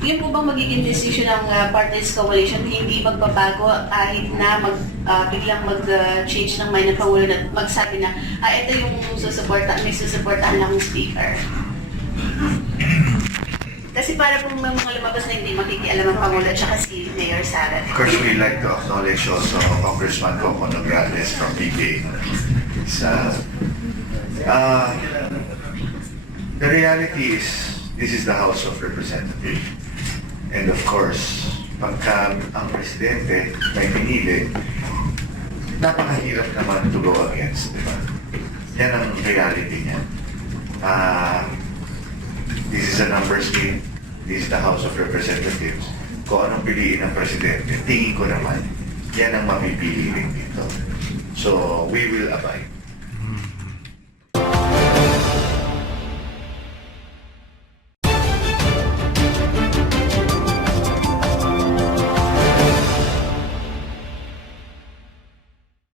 Yun po bang magiging decision ng Parties Coalition, hindi magbabago kahit na biglang mag-change ng mind ng Pangulo at magsabi na, ito yung may susuportahan lang ng Speaker? Kasi para po may mga lumabas na hindi makikialam ang Pangulo at saka si Mayor Sara. Of course, we'd like to acknowledge also Congressman Coco Nograles from PBA. The reality is, this is the House of Representatives. And of course, pagka ang presidente may pinili, napakahirap naman to go against, di ba? Yan ang reality niya. This is a numbers game. This is the House of Representatives. Kung anong piliin ng presidente, tingin ko naman, yan ang mapipili rin dito. So, we will abide.